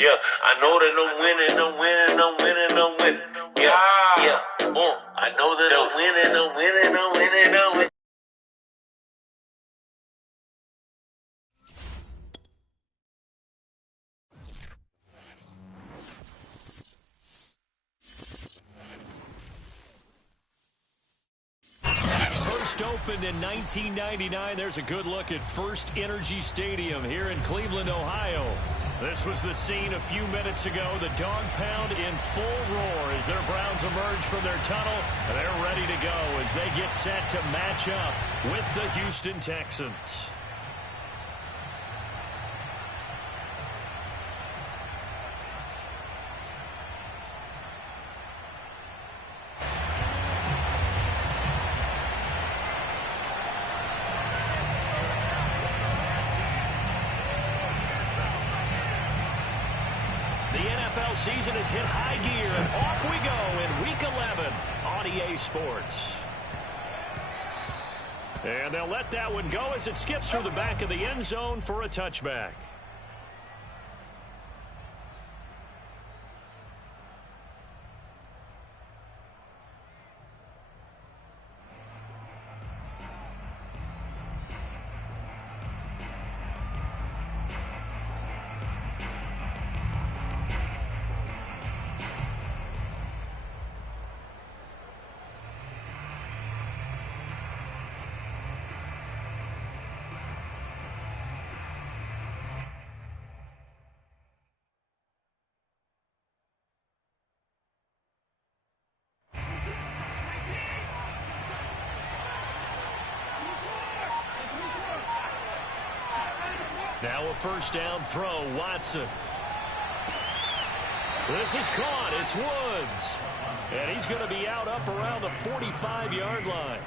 Yeah, I know that I'm winning, I'm winning, I'm winning, I'm winning. Yeah, yeah, I know that I'm winning, I'm winning, I'm winning, I'm winning. First opened in 1999. There's a good look at First Energy Stadium here in Cleveland, Ohio. This was the scene a few minutes ago. The dog pound in full roar as their Browns emerge from their tunnel. They're ready to go as they get set to match up with the Houston Texans. Season has hit high gear, and off we go in Week 11 on EA Sports. And they'll let that one go as it skips through the back of the end zone for a touchback. Now a first down throw, Watson. This is caught. It's Woods. And he's going to be out up around the 45-yard line.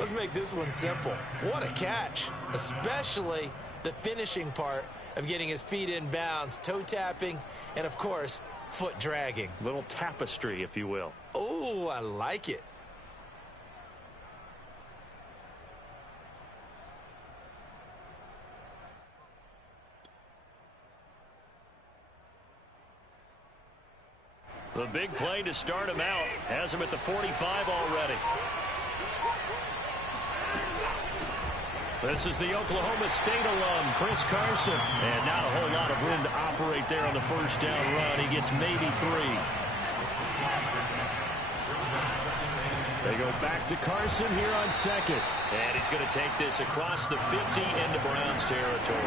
Let's make this one simple. What a catch, especially the finishing part of getting his feet in bounds, toe tapping, and, of course, foot dragging. Little tapestry, if you will. Oh, I like it. The big play to start him out has him at the 45 already. This is the Oklahoma State alum, Chris Carson. And not a whole lot of room to operate there on the first down run. He gets maybe 3. They go back to Carson here on second. And he's going to take this across the 50 into Browns territory.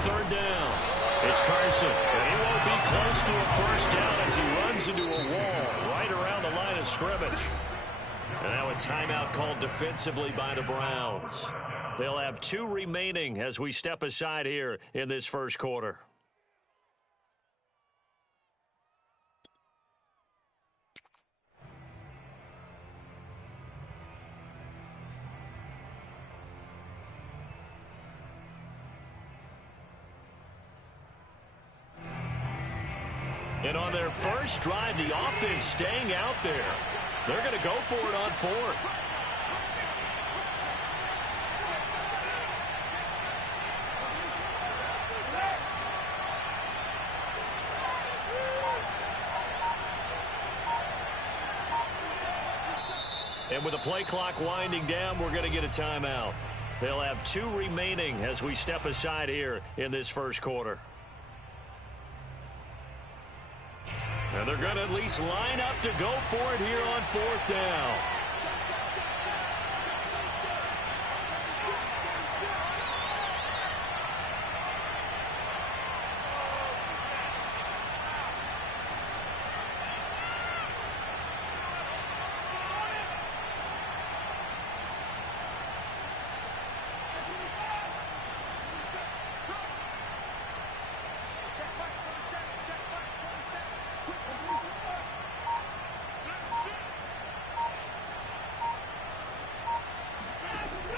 Third down. It's Carson. And he won't be close to a first down as he runs into a wall right around the line of scrimmage. And now a timeout called defensively by the Browns. They'll have 2 remaining as we step aside here in this first quarter. And on their first drive, the offense staying out there. They're going to go for it on 4th. And with the play clock winding down, we're going to get a timeout. They'll have 2 remaining as we step aside here in this first quarter. And they're going to at least line up to go for it here on 4th down.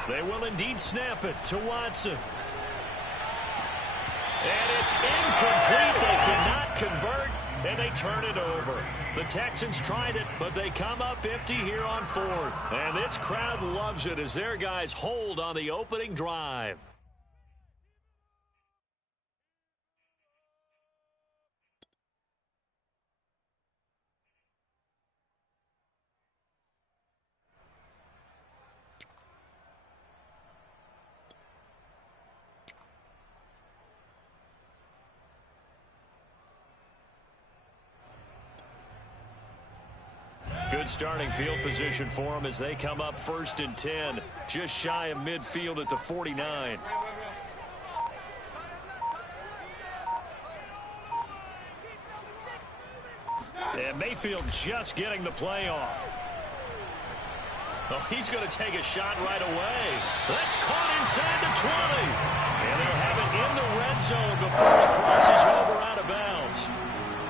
They will indeed snap it to Watson. And it's incomplete. They cannot convert. and they turn it over. The Texans tried it, but they come up empty here on fourth. And this crowd loves it as their guys hold on the opening drive. Good starting field position for them as they come up 1st and 10, just shy of midfield at the 49. And Mayfield just getting the play off. Oh, he's going to take a shot right away. That's caught inside the 20. And they'll have it in the red zone before it crosses over out of bounds.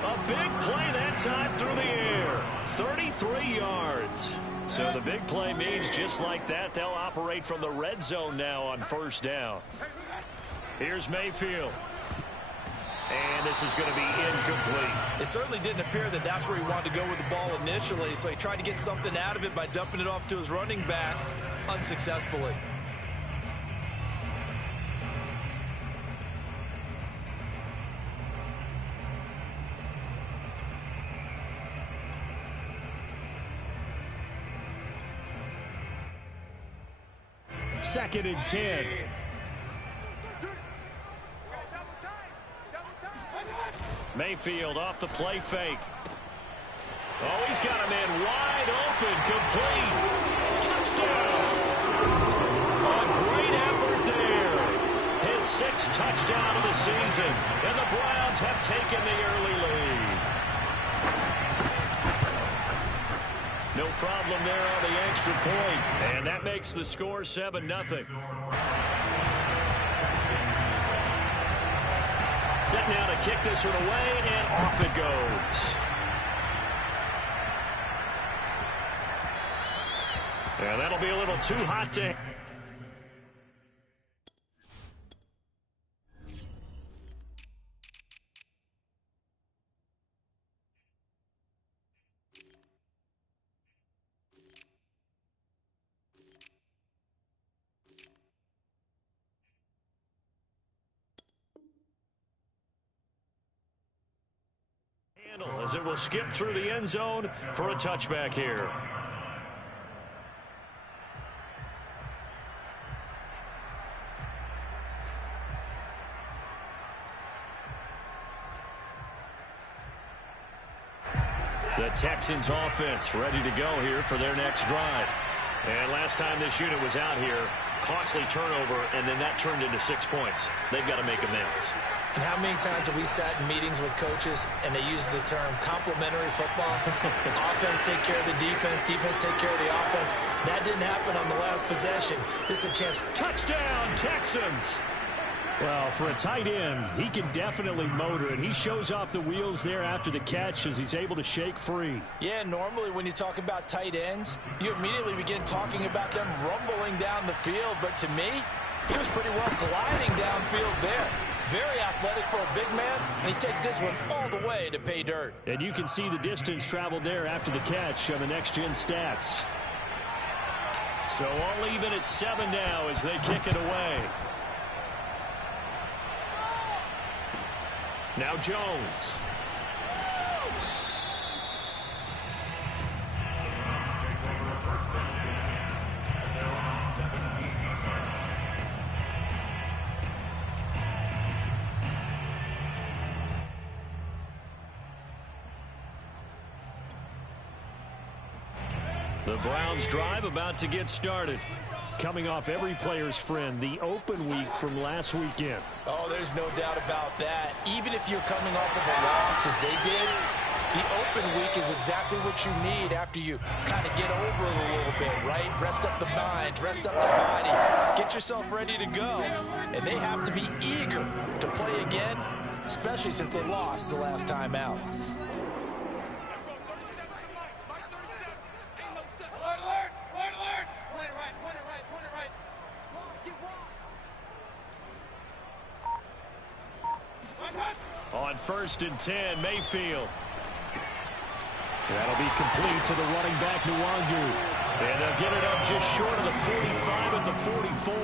A big play that time through the air. 33 yards. So the big play means just like that, they'll operate from the red zone now on 1st down. Here's Mayfield. And this is going to be incomplete. It certainly didn't appear that that's where he wanted to go with the ball initially, so he tried to get something out of it by dumping it off to his running back unsuccessfully. Second and 10. Mayfield off the play fake. Oh, he's got a man wide open, complete. Touchdown! A great effort there. His 6th touchdown of the season. And the Browns have taken the early lead. No problem there on the extra point. And that makes the score 7-0. Set now to kick this one away, and off it goes. Yeah, that'll be a little too hot to... as it will skip through the end zone for a touchback here. The Texans offense ready to go here for their next drive. And last time this unit was out here, costly turnover, and then that turned into 6 points. They've got to make amends. And how many times have we sat in meetings with coaches and they use the term complementary football? Offense take care of the defense, defense take care of the offense. That didn't happen on the last possession. This is a chance. Touchdown, Texans! Well, for a tight end, he can definitely motor it. He shows off the wheels there after the catch as he's able to shake free. Yeah, normally when you talk about tight ends, you immediately begin talking about them rumbling down the field. But to me, he was pretty well gliding downfield there. Very athletic for a big man, and he takes this one all the way to pay dirt. And you can see the distance traveled there after the catch on the next-gen stats. So all even at 7 now as they kick it away. Now Jones. The Browns drive about to get started. Coming off every player's friend, the open week from last weekend. Oh, there's no doubt about that. Even if you're coming off of a loss as they did, the open week is exactly what you need after you kind of get over it a little bit, right? Rest up the mind, rest up the body, get yourself ready to go. And they have to be eager to play again, especially since they lost the last time out. On 1st and 10. Mayfield. That'll be complete to the running back, Nwangu. And they'll get it up just short of the 45 at the 44.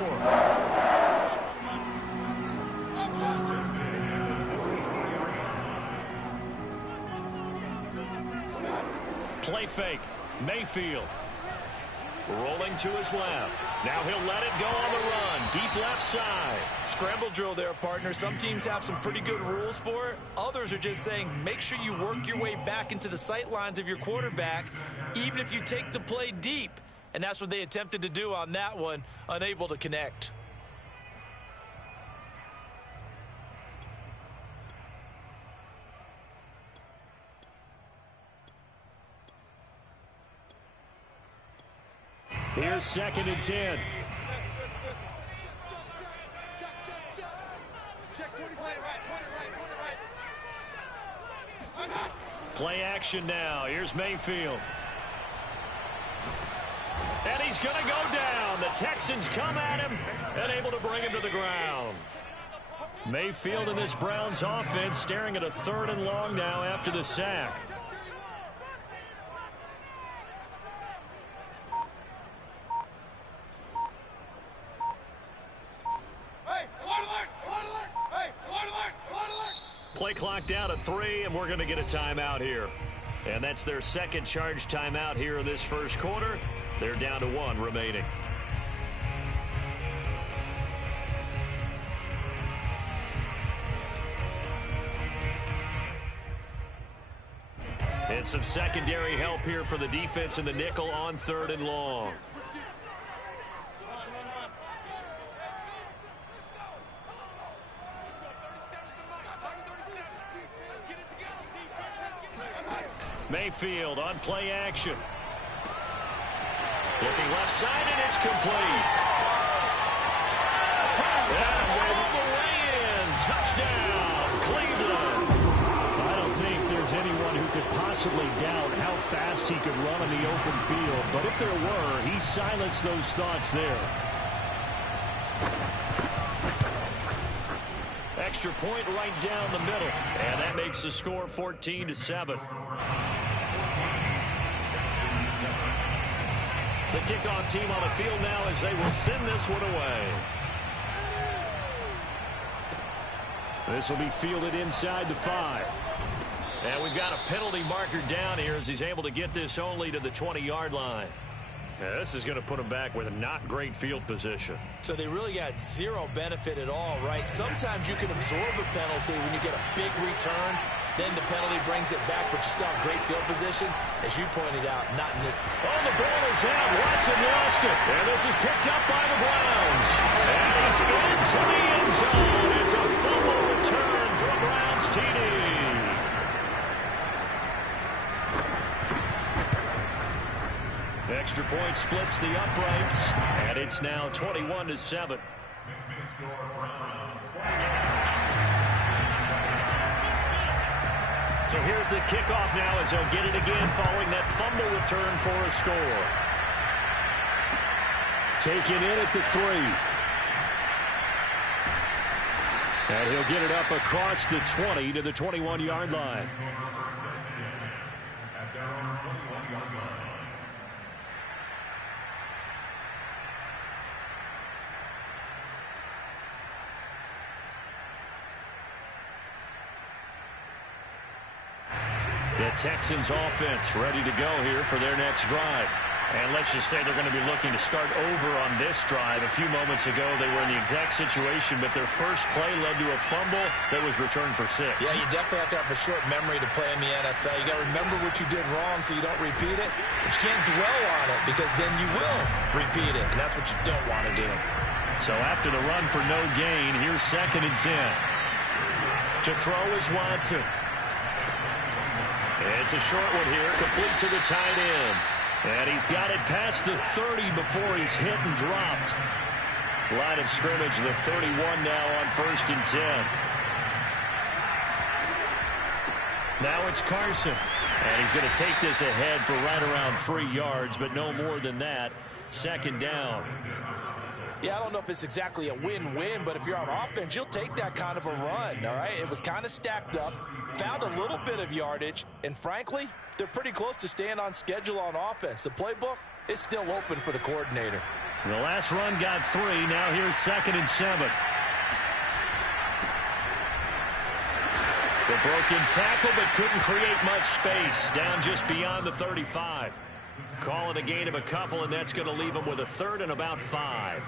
Play fake. Mayfield. Rolling to his left. Now he'll let it go on the run. Deep left side. Scramble drill there, partner. Some teams have some pretty good rules for it. Others are just saying make sure you work your way back into the sight lines of your quarterback, even if you take the play deep. And that's what they attempted to do on that one, unable to connect. Here's 2nd and 10. Play action now. Here's Mayfield. And he's going to go down. The Texans come at him and able to bring him to the ground. Mayfield and this Browns offense staring at a 3rd and long now after the sack. Play clock down at 3, and we're going to get a timeout here. And that's their 2nd charge timeout here in this 1st quarter. They're down to 1 remaining. And some secondary help here for the defense in the nickel on 3rd and long. Mayfield on play action. Looking left side, and it's complete. And all the way in. Touchdown, Cleveland. I don't think there's anyone who could possibly doubt how fast he could run in the open field. But if there were, he silenced those thoughts there. Extra point right down the middle. And that makes the score 14-7. The kickoff team on the field now as they will send this one away. This will be fielded inside the 5. And we've got a penalty marker down here as he's able to get this only to the 20-yard line. Yeah, this is going to put him back with a not great field position. So they really got zero benefit at all, right? Sometimes you can absorb a penalty when you get a big return. Then the penalty brings it back, but you still have great field position. As you pointed out, not in this. Oh, the ball is out. Watson lost it. And this is picked up by the Browns. And he's into the end zone. It's a fumble return for a Browns TD. Extra point splits the uprights, and it's now 21-7. So here's the kickoff now as they'll get it again following that fumble return for a score. Taken in at the 3. And he'll get it up across the 20 to the 21-yard line. The Texans offense ready to go here for their next drive. And let's just say they're going to be looking to start over on this drive. A few moments ago, they were in the exact situation, but their first play led to a fumble that was returned for 6. Yeah, you definitely have to have a short memory to play in the NFL. You got to remember what you did wrong so you don't repeat it. But you can't dwell on it because then you will repeat it, and that's what you don't want to do. So after the run for no gain, here's 2nd and 10. To throw is Watson. It's a short one here, complete to the tight end. And he's got it past the 30 before he's hit and dropped. Line of scrimmage, the 31 now on 1st and 10. Now it's Carson. And he's going to take this ahead for right around 3 yards, but no more than that. 2nd down. Yeah, I don't know if it's exactly a win-win, but if you're on offense, you'll take that kind of a run, all right? It was kind of stacked up, found a little bit of yardage, and frankly, they're pretty close to staying on schedule on offense. The playbook is still open for the coordinator. The last run got 3. Now here's 2nd and 7. The broken tackle, but couldn't create much space. Down just beyond the 35. Call it a gain of a couple, and that's going to leave them with a 3rd and about 5.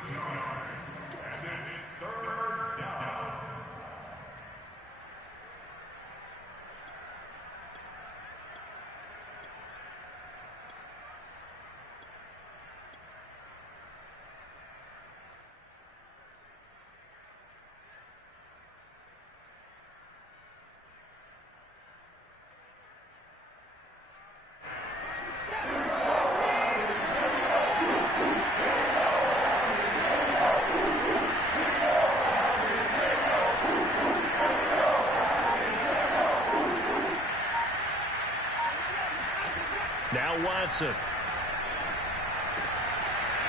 Now Watson.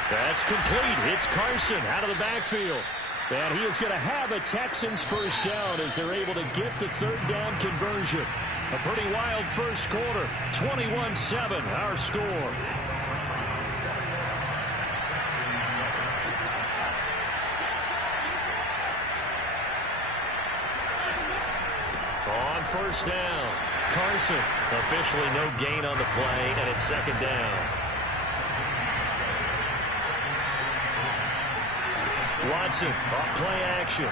That's complete. It's Carson out of the backfield. And he is going to have a Texans first down as they're able to get the 3rd down conversion. A pretty wild first quarter. 21-7, our score. On first down, Carson. Officially no gain on the play, and it's 2nd down. Watson off play action.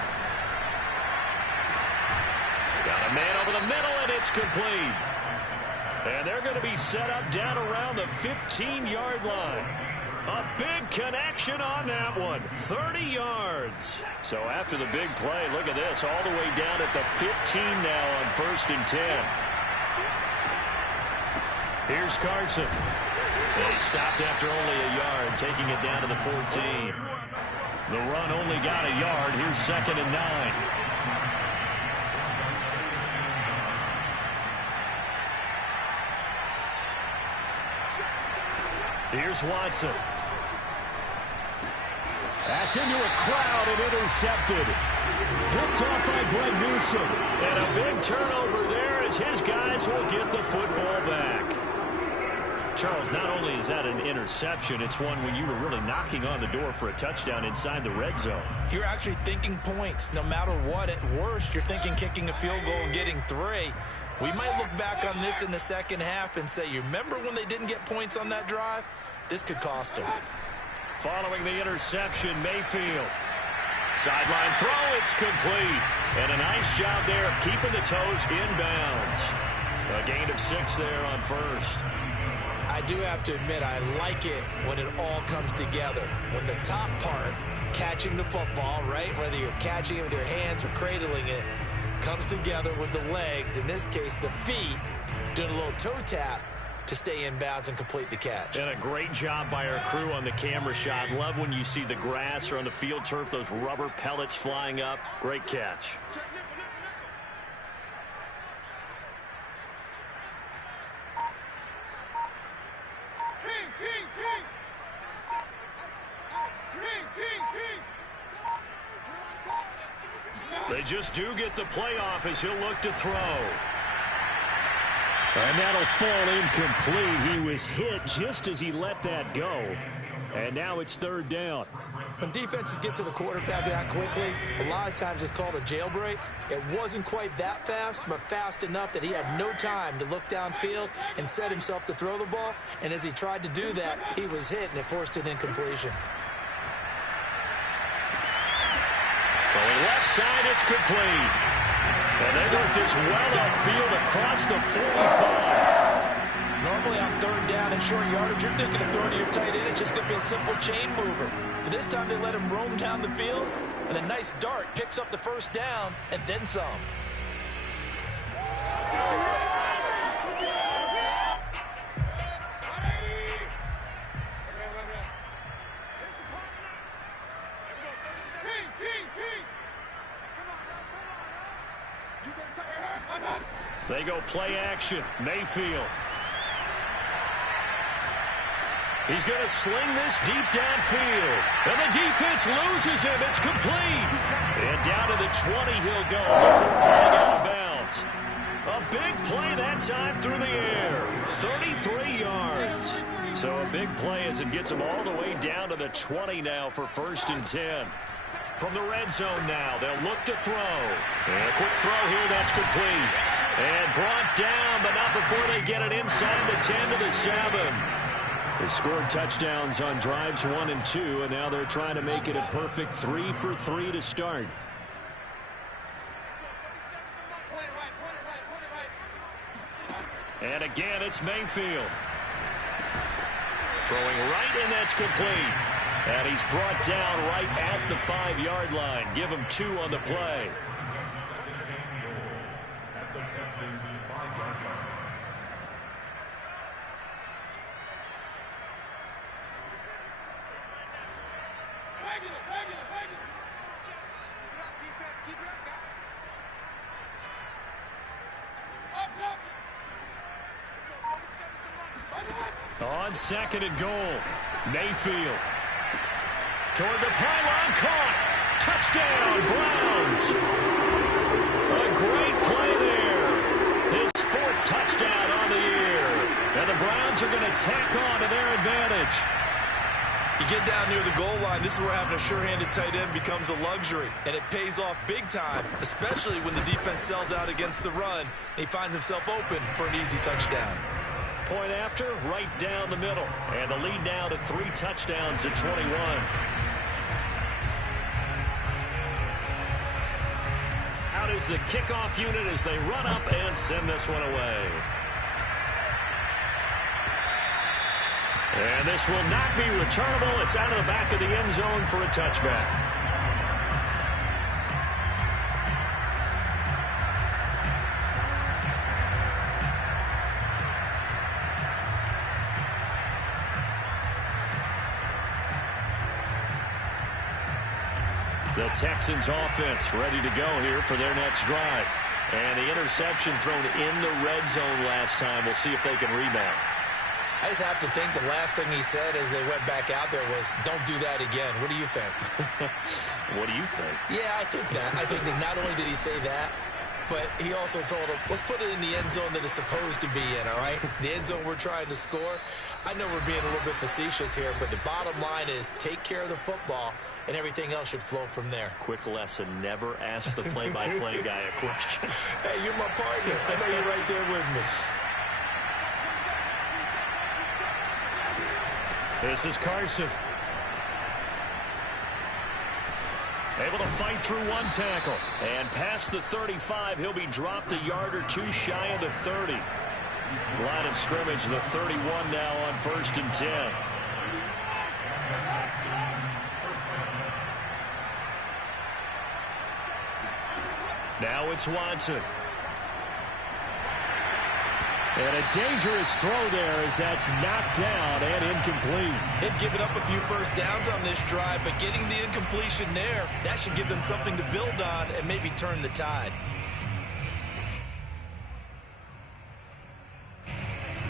Got a man over the middle, and it's complete. And they're going to be set up down around the 15-yard line. A big connection on that one. 30 yards. So after the big play, look at this. All the way down at the 15 now on 1st and 10. Here's Carson. They stopped after only a yard, taking it down to the 14. The run only got a yard. Here's 2nd and 9. Here's Watson. That's into a crowd and intercepted. Picked off by Greg Newsome. And a big turnover there as his guys will get the football back. Charles, not only is that an interception, it's one when you were really knocking on the door for a touchdown inside the red zone. You're actually thinking points. No matter what, at worst, you're thinking kicking a field goal and getting 3. We might look back on this in the second half and say, you remember when they didn't get points on that drive? This could cost them. Following the interception, Mayfield. Sideline throw, it's complete. And a nice job there of keeping the toes inbounds. A gain of 6 there on 1st. I do have to admit, I like it when it all comes together. When the top part, catching the football, right, whether you're catching it with your hands or cradling it, comes together with the legs, in this case the feet, doing a little toe tap to stay in bounds and complete the catch. And a great job by our crew on the camera shot. Love when you see the grass or on the field turf, those rubber pellets flying up. Great catch. They just do get the playoff as he'll look to throw. And that'll fall incomplete. He was hit just as he let that go. And now it's 3rd down. When defenses get to the quarterback that quickly, a lot of times it's called a jailbreak. It wasn't quite that fast, but fast enough that he had no time to look downfield and set himself to throw the ball. And as he tried to do that, he was hit, and it forced an incompletion. Throwing left side, it's complete. And they work this well upfield across the 45. Normally on 3rd down and short yardage, you're thinking of throwing to your tight end. It's just going to be a simple chain mover. But this time they let him roam down the field, and a nice dart picks up the 1st down and then some. They go play action. Mayfield. He's going to sling this deep downfield. And the defense loses him. It's complete. And down to the 20 he'll go before going out of bounds. A big play that time through the air. 33 yards. So a big play as it gets him all the way down to the 20 now for 1st and 10. From the red zone now, they'll look to throw. And a quick throw here, that's complete. And brought down, but not before they get it inside the 10 to the 7. They scored touchdowns on drives 1 and 2, and now they're trying to make it a perfect 3 for 3 to start. And again, it's Mayfield. Throwing right, and that's complete. And he's brought down right at the 5-yard line. Give him 2 on the play. On 2nd and goal, Mayfield. Toward the pylon, caught. Touchdown, Browns. A great play there. His 4th touchdown on the year. And the Browns are going to tack on to their advantage. You get down near the goal line, this is where having a sure-handed tight end becomes a luxury. And it pays off big time, especially when the defense sells out against the run. And he finds himself open for an easy touchdown. Point after, right down the middle. And the lead now to 3 touchdowns at 21. Out is the kickoff unit as they run up and send this one away. And this will not be returnable. It's out of the back of the end zone for a touchback. The Texans offense ready to go here for their next drive. And the interception thrown in the red zone last time. We'll see if they can rebound. I just have to think the last thing he said as they went back out there was, don't do that again. What do you think? What do you think? Yeah, I think that. I think that not only did he say that, but he also told him, let's put it in the end zone that it's supposed to be in, all right? The end zone we're trying to score. I know we're being a little bit facetious here, but the bottom line is take care of the football, and everything else should flow from there. Quick lesson, never ask the play-by-play guy a question. Hey, you're my partner. I know you're right there with me. This is Carson. Able to fight through one tackle. And past the 35, he'll be dropped a yard or 2 shy of the 30. Line of scrimmage, the 31 now on 1st and 10. Now it's Watson. And a dangerous throw there as that's knocked down and incomplete. They've given up a few first downs on this drive, but getting the incompletion there, that should give them something to build on and maybe turn the tide.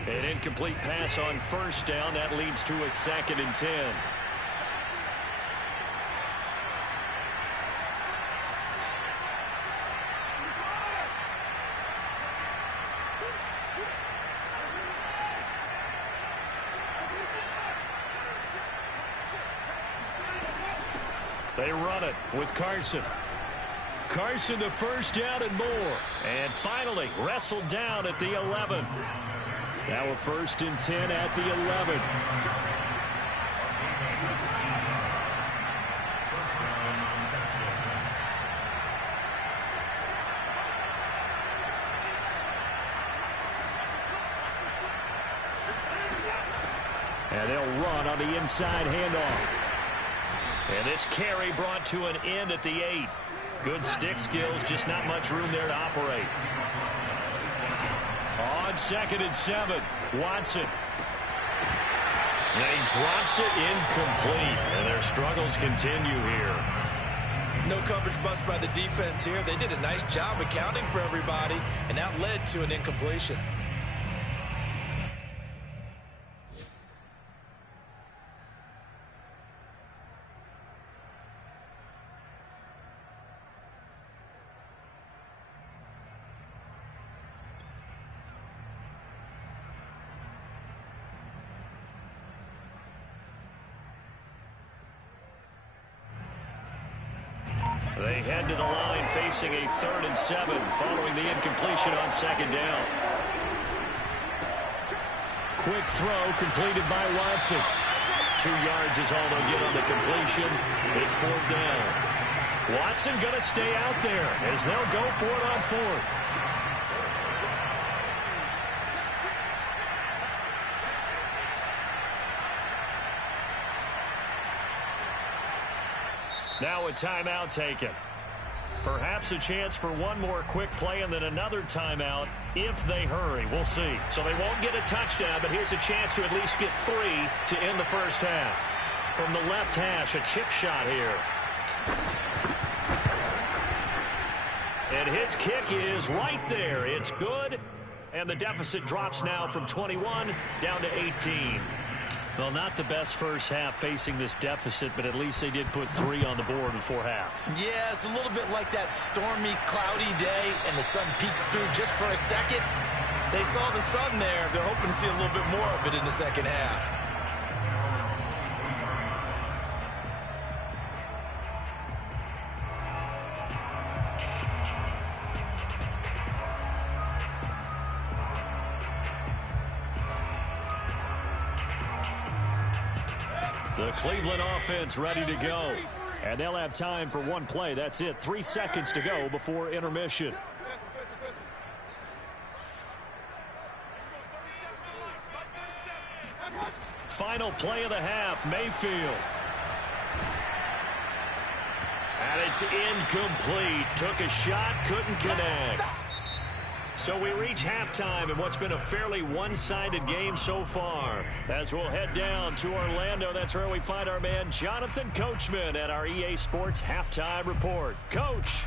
An incomplete pass on 1st down. That leads to a 2nd and 10. They run it with Carson. Carson the 1st down and more. And finally wrestled down at the 11. Now a 1st and 10 at the 11. And they'll run on the inside handoff. And this carry brought to an end at the 8. Good stick skills, just not much room there to operate. On 2nd and 7, Watson. And he drops it incomplete. And their struggles continue here. No coverage bust by the defense here. They did a nice job accounting for everybody, and that led to an incompletion. They head to the line facing a 3rd and 7 following the incompletion on 2nd down. Quick throw completed by Watson. 2 yards is all they'll get on the completion. It's 4th down. Watson going to stay out there as they'll go for it on 4th. Now a timeout taken. Perhaps a chance for one more quick play and then another timeout if they hurry. We'll see. So they won't get a touchdown, but here's a chance to at least get 3 to end the first half. From the left hash, a chip shot here. And his kick is right there. It's good. And the deficit drops now from 21 down to 18. Well, not the best first half facing this deficit, but at least they did put 3 on the board before half. Yeah, it's a little bit like that stormy, cloudy day, and the sun peeks through just for a second. They saw the sun there. They're hoping to see a little bit more of it in the second half. The Cleveland offense ready to go. And they'll have time for one play. That's it. 3 seconds to go before intermission. Final play of the half, Mayfield. And it's incomplete. Took a shot, couldn't connect. So we reach halftime in what's been a fairly one-sided game so far. As we'll head down to Orlando, that's where we find our man Jonathan Coachman at our EA Sports Halftime Report. Coach.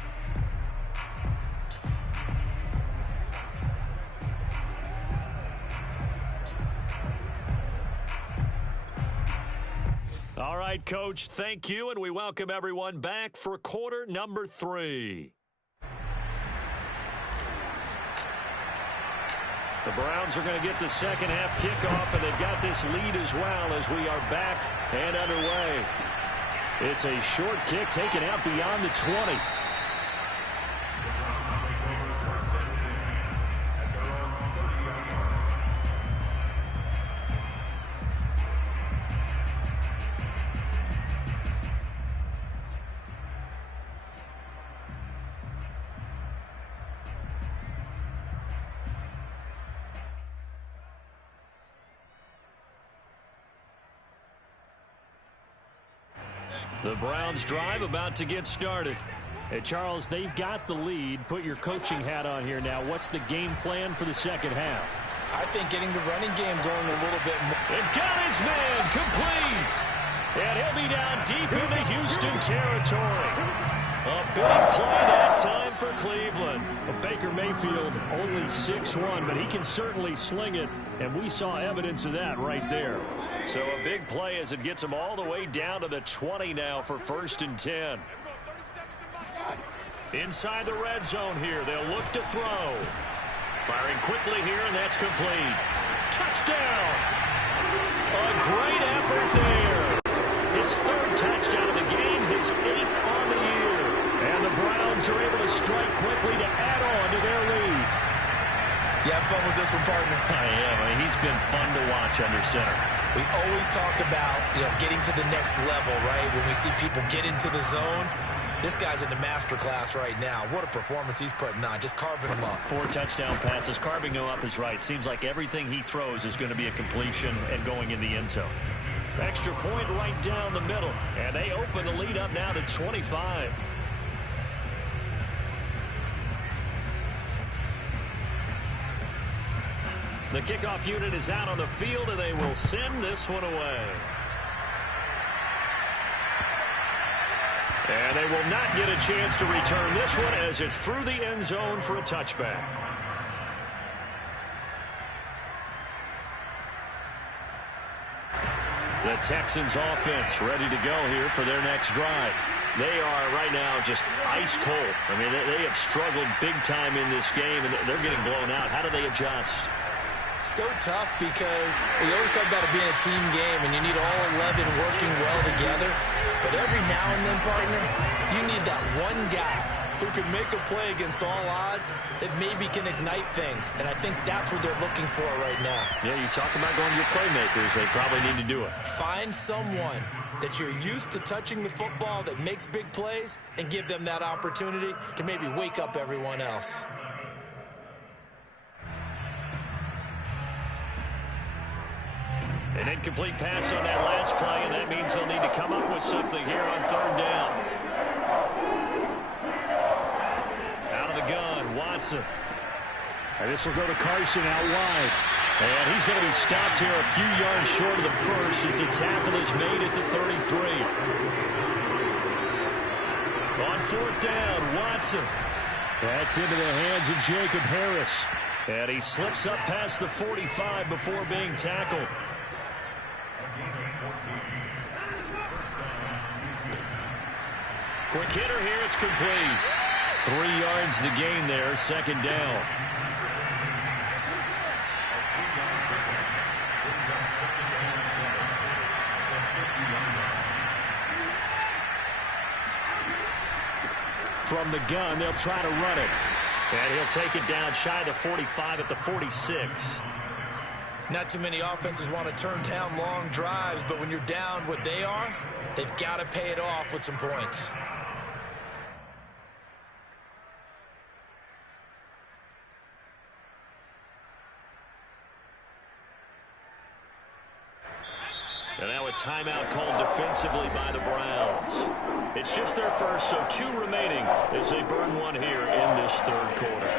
All right, Coach, thank you, and we welcome everyone back for quarter number 3. The Browns are going to get the second half kickoff, and they've got this lead as well as we are back and underway. It's a short kick taken out beyond the 20. The Browns drive about to get started. Hey, Charles, they've got the lead. Put your coaching hat on here now. What's the game plan for the second half? I think getting the running game going a little bit more. They've got his man complete. And he'll be down deep into Houston territory. A big play that time for Cleveland. Well, Baker Mayfield only 6'1", but he can certainly sling it, and we saw evidence of that right there. So a big play as it gets them all the way down to the 20 now for 1st and 10. Inside the red zone here, they'll look to throw. Firing quickly here, and that's complete. Touchdown! A great effort there. His 3rd touchdown of the game, his 8th on the year. And the Browns are able to strike quickly to add on to their lead. You having fun with this one, partner? I am. I mean, he's been fun to watch under center. We always talk about, getting to the next level, right? When we see people get into the zone, this guy's in the master class right now. What a performance he's putting on, just carving them up. 4 touchdown passes. Carving them up is right. Seems like everything he throws is going to be a completion and going in the end zone. Extra point right down the middle. And they open the lead up now to 25. The kickoff unit is out on the field, and they will send this one away. And they will not get a chance to return this one as it's through the end zone for a touchback. The Texans offense ready to go here for their next drive. They are right now just ice cold. I mean, they have struggled big time in this game, and they're getting blown out. How do they adjust? So tough because we always talk about it being a team game and you need all 11 working well together. But every now and then, partner, you need that one guy who can make a play against all odds that maybe can ignite things. And I think that's what they're looking for right now. Yeah, you talk about going to your playmakers. They probably need to do it. Find someone that you're used to touching the football that makes big plays and give them that opportunity to maybe wake up everyone else. An incomplete pass on that last play, and that means they'll need to come up with something here on third down. Out of the gun, Watson. And this will go to Carson out wide. And he's going to be stopped here a few yards short of the first as the tackle is made at the 33. On fourth down, Watson. That's into the hands of Jacob Harris. And he slips up past the 45 before being tackled. Quick hitter here, it's complete. 3 yards the gain there, second down. From the gun, they'll try to run it. And he'll take it down shy of the 45 at the 46. Not too many offenses want to turn down long drives, but when you're down what they are, they've got to pay it off with some points. And now a timeout called defensively by the Browns. It's just their first, so 2 remaining as they burn one here in this third quarter.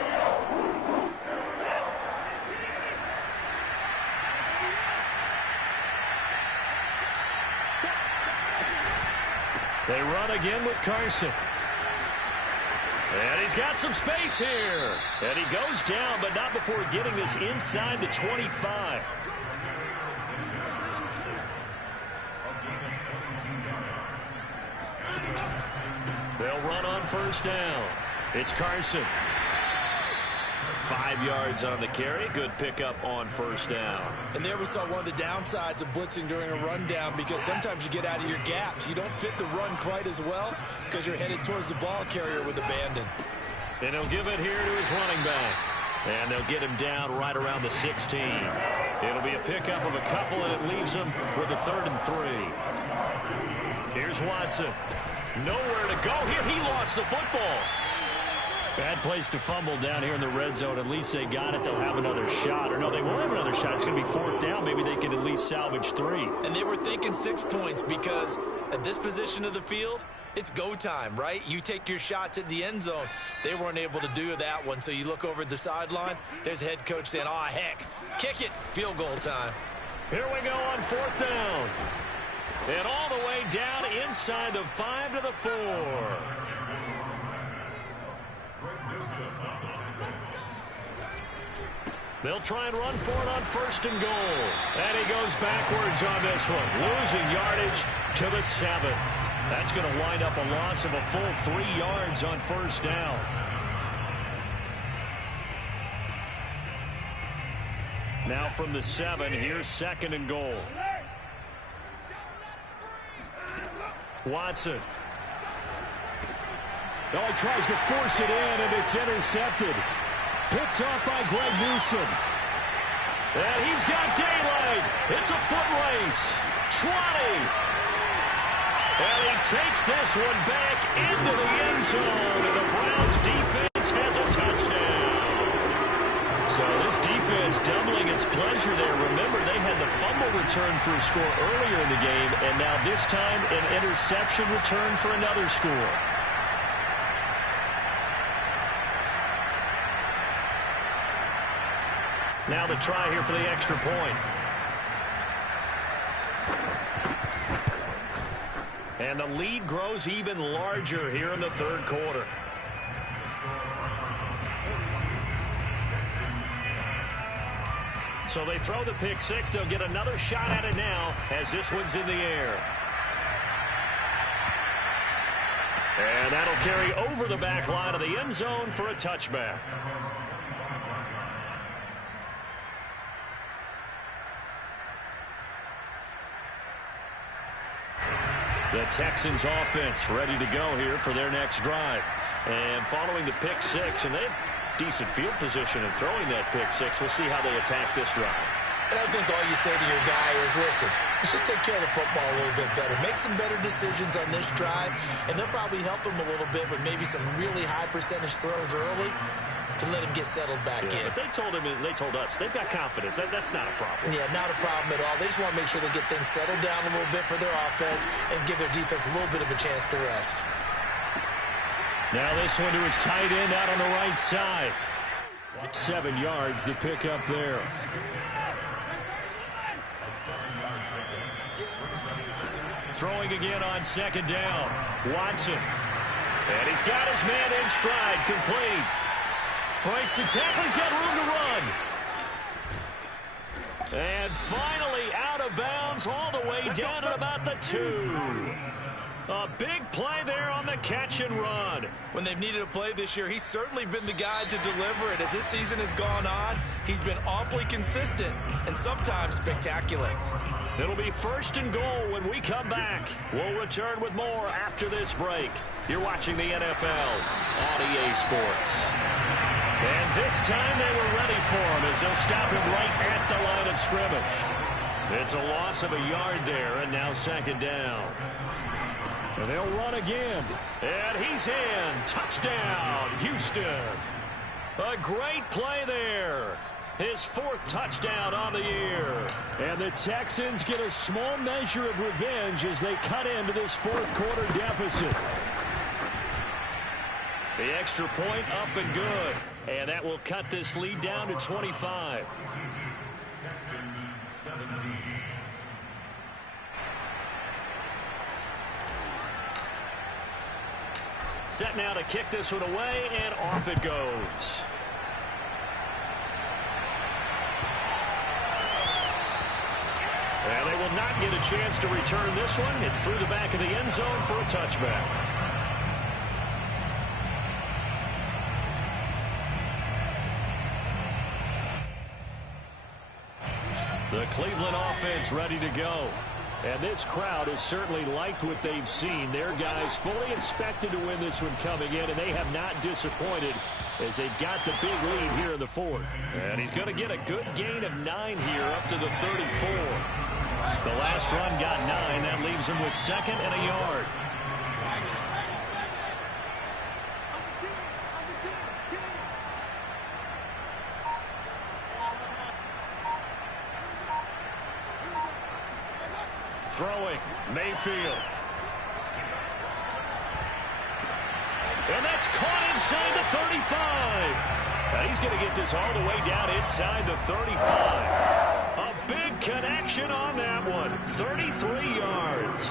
They run again with Carson. And he's got some space here. And he goes down, but not before getting this inside the 25. They'll run on first down. It's Carson. 5 yards on the carry. Good pickup on first down. And there we saw one of the downsides of blitzing during a rundown, because sometimes you get out of your gaps. You don't fit the run quite as well because you're headed towards the ball carrier with abandon. And he'll give it here to his running back. And they'll get him down right around the 16. It'll be a pickup of a couple, and it leaves him with a 3rd and 3. Here's Watson. Nowhere to go here. He lost the football. Bad place to fumble down here in the red zone. At least they got it. They'll have another shot. Or no, they won't have another shot. It's going to be 4th down. Maybe they can at least salvage 3. And they were thinking 6 points because at this position of the field, it's go time, right? You take your shots at the end zone. They weren't able to do that one. So you look over at the sideline. There's the head coach saying, "Oh, heck, kick it. Field goal time." Here we go on 4th down. And all the way down inside the 5 to the 4. They'll try and run for it on 1st and goal. And he goes backwards on this one, losing yardage to the 7. That's going to wind up a loss of a full 3 yards on 1st down. Now from the 7, here's 2nd and goal. Watson. Oh, he tries to force it in, and it's intercepted. Picked off by Greg Newsome. And he's got daylight. It's a foot race. 20. And he takes this one back into the end zone. And the Browns defense has a touchdown. So this defense doubling its pleasure there. Remember, they had the fumble return for a score earlier in the game, and now this time an interception return for another score. Now the try here for the extra point. And the lead grows even larger here in the third quarter. So they throw the pick six. They'll get another shot at it now as this one's in the air. And that'll carry over the back line of the end zone for a touchback. The Texans offense ready to go here for their next drive. And following the pick six, and they have decent field position in throwing that pick six. We'll see how they attack this drive. And I think all you say to your guy is, listen, let's just take care of the football a little bit better. Make some better decisions on this drive, and they'll probably help him a little bit with maybe some really high percentage throws early to let him get settled back in. But they told him, and they told us, they've got confidence. That's not a problem. Yeah, not a problem at all. They just want to make sure they get things settled down a little bit for their offense and give their defense a little bit of a chance to rest. Now this one to his tight end out on the right side. 7 yards, the pickup there. Throwing again on second down. Watson. And he's got his man in stride. Complete. Breaks the tackle. He's got room to run. And finally out of bounds all the way down at about the 2. A big play there on the catch and run. When they've needed a play this year, he's certainly been the guy to deliver it. As this season has gone on, he's been awfully consistent and sometimes spectacular. It'll be first and goal when we come back. We'll return with more after this break. You're watching the NFL on EA Sports. And this time they were ready for him as they'll stop him right at the line of scrimmage. It's a loss of a yard there, and now second down. And they'll run again. And he's in. Touchdown, Houston. A great play there. His 4th touchdown on the year. And the Texans get a small measure of revenge as they cut into this 4th quarter deficit. The extra point up and good. And that will cut this lead down to 25. Texans 17. Set now to kick this one away, and off it goes. And they will not get a chance to return this one. It's through the back of the end zone for a touchback. The Cleveland offense ready to go. And this crowd has certainly liked what they've seen. Their guys fully expected to win this one coming in, and they have not disappointed as they've got the big lead here in the 4th. And he's going to get a good gain of 9 here up to the 34. The last run got 9. That leaves him with 2nd and a yard. Throwing, Mayfield. And that's caught inside the 35. Now he's going to get this all the way down inside the 35. A big connection on that one. 33 yards.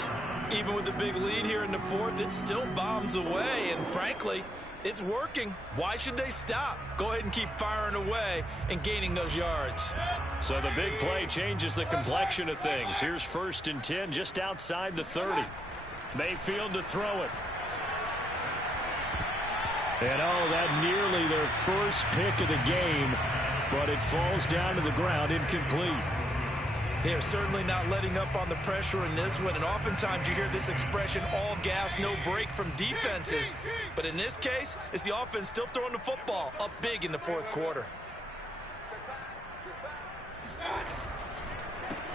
Even with the big lead here in the 4th, it still bombs away. And frankly, it's working. Why should they stop? Go ahead and keep firing away and gaining those yards. So the big play changes the complexion of things. Here's 1st and 10 just outside the 30. Mayfield to throw it. And that nearly their first pick of the game, but it falls down to the ground incomplete. They are certainly not letting up on the pressure in this one, and oftentimes you hear this expression, all gas, no break from defenses. But in this case, it's the offense still throwing the football up big in the 4th quarter.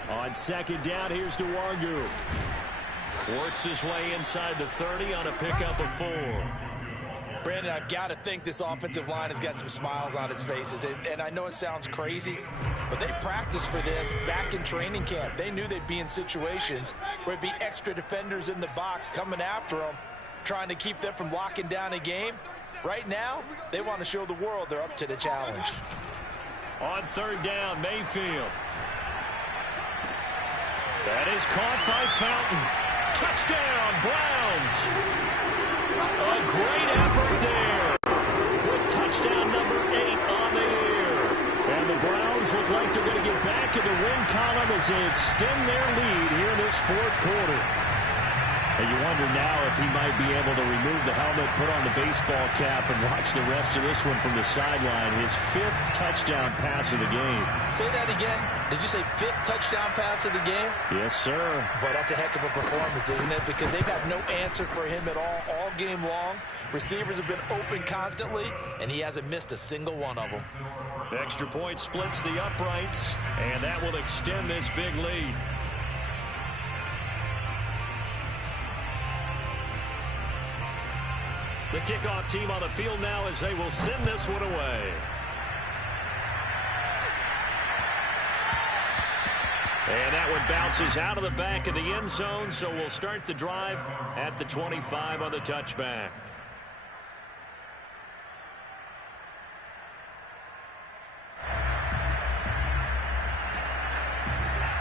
On second down, here's Nwangu. Works his way inside the 30 on a pickup of 4. Brandon, I've got to think this offensive line has got some smiles on its faces. And I know it sounds crazy, but they practiced for this back in training camp. They knew they'd be in situations where it'd be extra defenders in the box coming after them, trying to keep them from locking down a game. Right now, they want to show the world they're up to the challenge. On 3rd down, Mayfield. That is caught by Fountain. Touchdown, Browns. A great effort there. With touchdown number 8 on the year. And the Browns look like they're going to get back in the win column as they extend their lead here in this 4th quarter. And you wonder now if he might be able to remove the helmet, put on the baseball cap, and watch the rest of this one from the sideline. His 5th touchdown pass of the game. Say that again. Did you say 5th touchdown pass of the game? Yes, sir. But that's a heck of a performance, isn't it? Because they've had no answer for him at all game long. Receivers have been open constantly, and he hasn't missed a single one of them. Extra point splits the uprights, and that will extend this big lead. The kickoff team on the field now as they will send this one away. And that one bounces out of the back of the end zone, so we'll start the drive at the 25 on the touchback.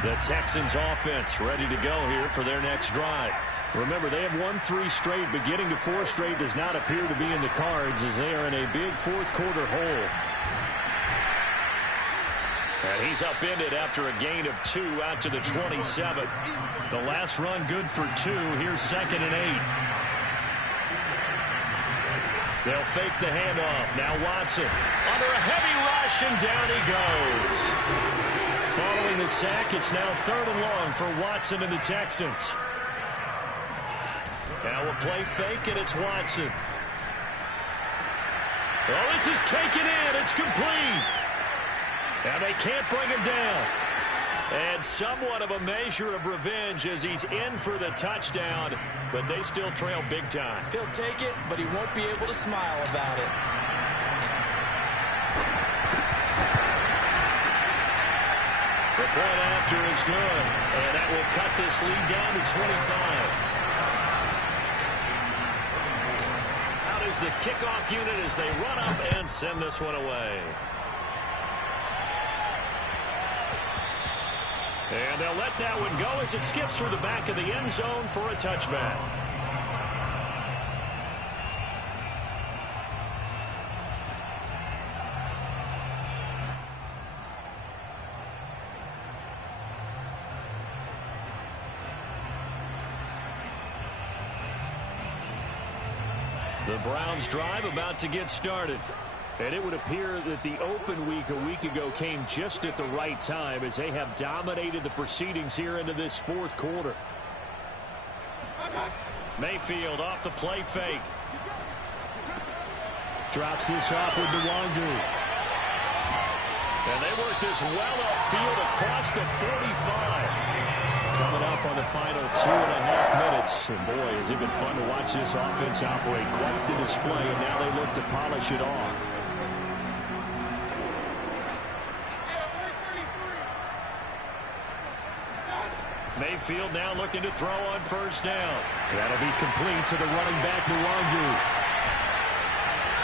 The Texans offense ready to go here for their next drive. Remember, they have won 3 straight, but getting to 4 straight does not appear to be in the cards as they are in a big 4th quarter hole. And he's upended after a gain of 2 out to the 27th. The last run good for 2. Here's 2nd and 8. They'll fake the handoff. Now Watson under a heavy rush, and down he goes. Following the sack, it's now 3rd and long for Watson and the Texans. Now a play fake, and it's Watson. Oh, this is taken in. It's complete. And they can't bring him down. And somewhat of a measure of revenge as he's in for the touchdown, but they still trail big time. He'll take it, but he won't be able to smile about it. The point after is good, and that will cut this lead down to 25. Out is the kickoff unit as they run up and send this one away. And they'll let that one go as it skips through the back of the end zone for a touchback. The Browns drive about to get started. And it would appear that the open week a week ago came just at the right time as they have dominated the proceedings here into this 4th quarter. Mayfield off the play fake. Drops this off with Nwangu. And they work this well upfield across the 45. Coming up on the final 2.5 minutes. And boy, has it been fun to watch this offense operate. Quite the display, and now they look to polish it off. Mayfield now looking to throw on 1st down. That'll be complete to the running back, Nwangu.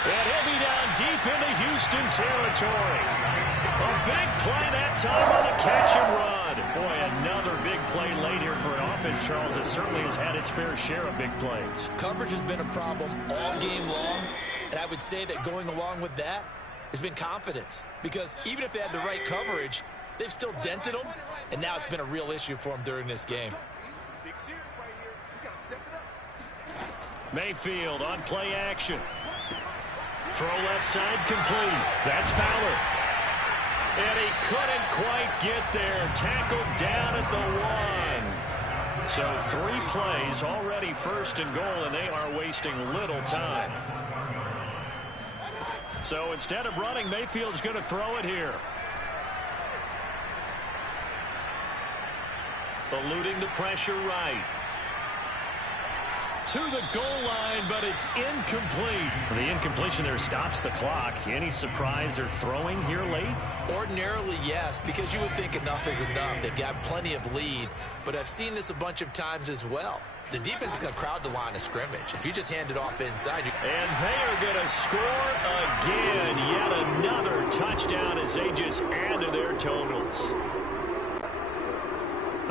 And he'll be down deep into Houston territory. A big play that time on the catch and run. Boy, another big play late here for an offense, Charles, that certainly has had its fair share of big plays. Coverage has been a problem all game long, and I would say that going along with that has been confidence. Because even if they had the right coverage, they've still dented them, and now it's been a real issue for them during this game. Mayfield on play action. Throw left side complete. That's Fowler. And he couldn't quite get there. Tackled down at the 1. So 3 plays already 1st and goal, and they are wasting little time. So instead of running, Mayfield's going to throw it here. Eluding the pressure right. To the goal line, but it's incomplete. The incompletion there stops the clock. Any surprise they're throwing here late? Ordinarily, yes, because you would think enough is enough. They've got plenty of lead, but I've seen this a bunch of times as well. The defense is going to crowd the line of scrimmage. If you just hand it off inside. And they are going to score again. Yet another touchdown as they just add to their totals.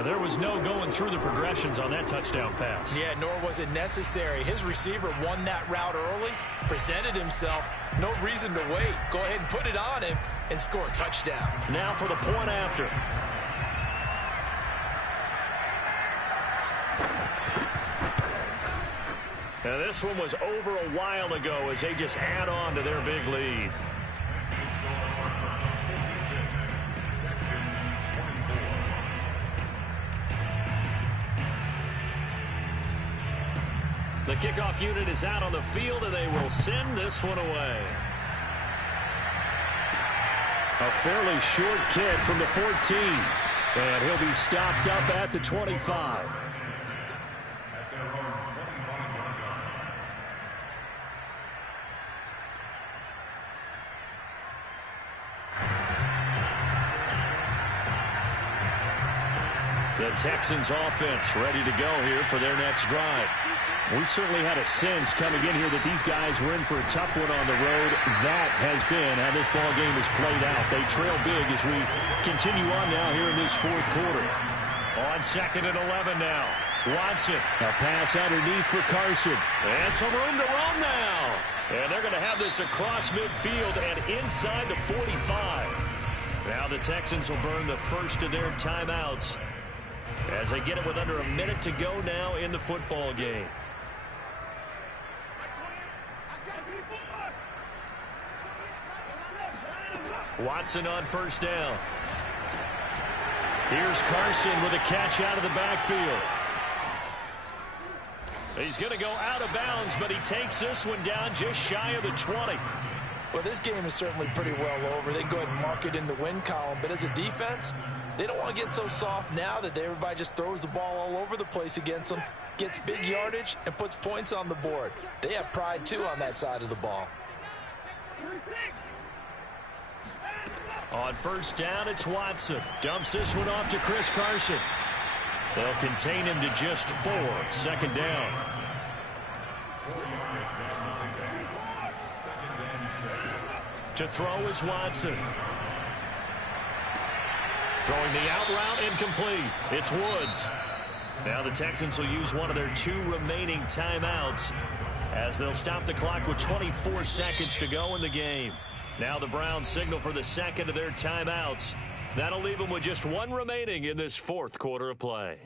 There was no going through the progressions on that touchdown pass. Yeah, nor was it necessary. His receiver won that route early, presented himself. No reason to wait. Go ahead and put it on him and score a touchdown. Now for the point after. Now, this one was over a while ago as they just add on to their big lead. The kickoff unit is out on the field, and they will send this one away. A fairly short kick from the 14. And he'll be stopped up at the 25. The Texans offense ready to go here for their next drive. We certainly had a sense coming in here that these guys were in for a tough one on the road. That has been how this ball game has played out. They trail big as we continue on now here in this fourth quarter. On 2nd and 11 now. Watson. A pass underneath for Carson. And some room to roam now. And they're going to have this across midfield and inside the 45. Now the Texans will burn the first of their timeouts as they get it with under a minute to go now in the football game. Watson on first down. Here's Carson with a catch out of the backfield. He's going to go out of bounds, but he takes this one down just shy of the 20. Well, this game is certainly pretty well over. They can go ahead and mark it in the win column. But as a defense, they don't want to get so soft now that everybody just throws the ball all over the place against them, gets big yardage, and puts points on the board. They have pride, too, on that side of the ball. On first down, it's Watson. Dumps this one off to Chris Carson. They'll contain him to just 4. Second down. To throw is Watson. Throwing the out route, incomplete. It's Woods. Now the Texans will use one of their 2 remaining timeouts as they'll stop the clock with 24 seconds to go in the game. Now the Browns signal for the second of their timeouts. That'll leave them with just 1 remaining in this fourth quarter of play.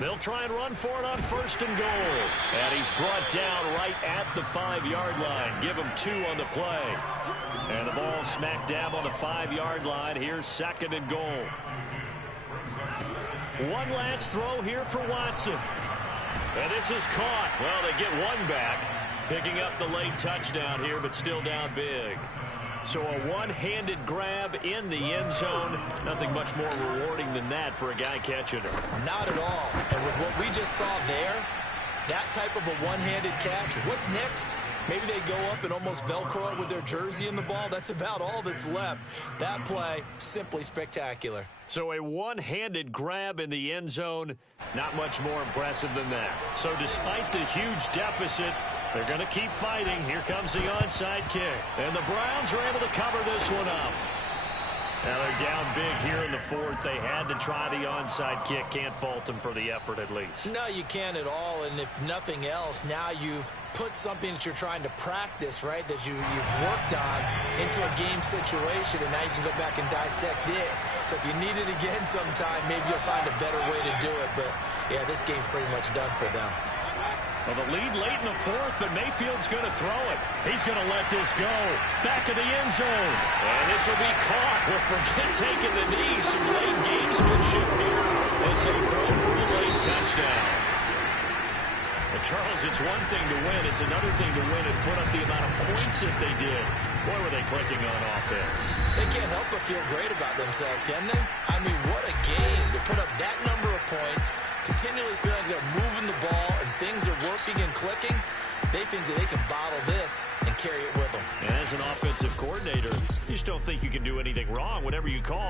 They'll try and run for it on first and goal. And he's brought down right at the 5-yard line. Give him 2 on the play. And the ball smack dab on the 5-yard line. Here's second and goal. One last throw here for Watson. And this is caught. Well, they get 1 back. Picking up the late touchdown here, but still down big. So a one-handed grab in the end zone. Nothing much more rewarding than that for a guy catching it. Not at all. And with what we just saw there, that type of a one-handed catch, what's next? Maybe they go up and almost Velcro it with their jersey in the ball. That's about all that's left. That play, simply spectacular. So a one-handed grab in the end zone, not much more impressive than that. So despite the huge deficit, they're going to keep fighting. Here comes the onside kick. And the Browns are able to cover this one up. Now they're down big here in the fourth. They had to try the onside kick. Can't fault them for the effort at least. No, you can't at all. And if nothing else, now you've put something that you're trying to practice, right, that you've worked on into a game situation, and now you can go back and dissect it. So if you need it again sometime, maybe you'll find a better way to do it. But, yeah, this game's pretty much done for them. Well, the lead late in the fourth, but Mayfield's going to throw it. He's going to let this go. Back of the end zone. And this will be caught. Well, forget taking the knee. Some late gamesmanship here as they throw for a late touchdown. Well, Charles, it's one thing to win. It's another thing to win and put up the amount of points that they did. Boy, were they clicking on offense. They can't help but feel great about themselves, can they? I mean, what a game to put up that number of points, continually feel like they're moving the ball and things are working and clicking. They think that they can bottle this and carry it with them. And as an offensive coordinator, you just don't think you can do anything wrong, whatever you call.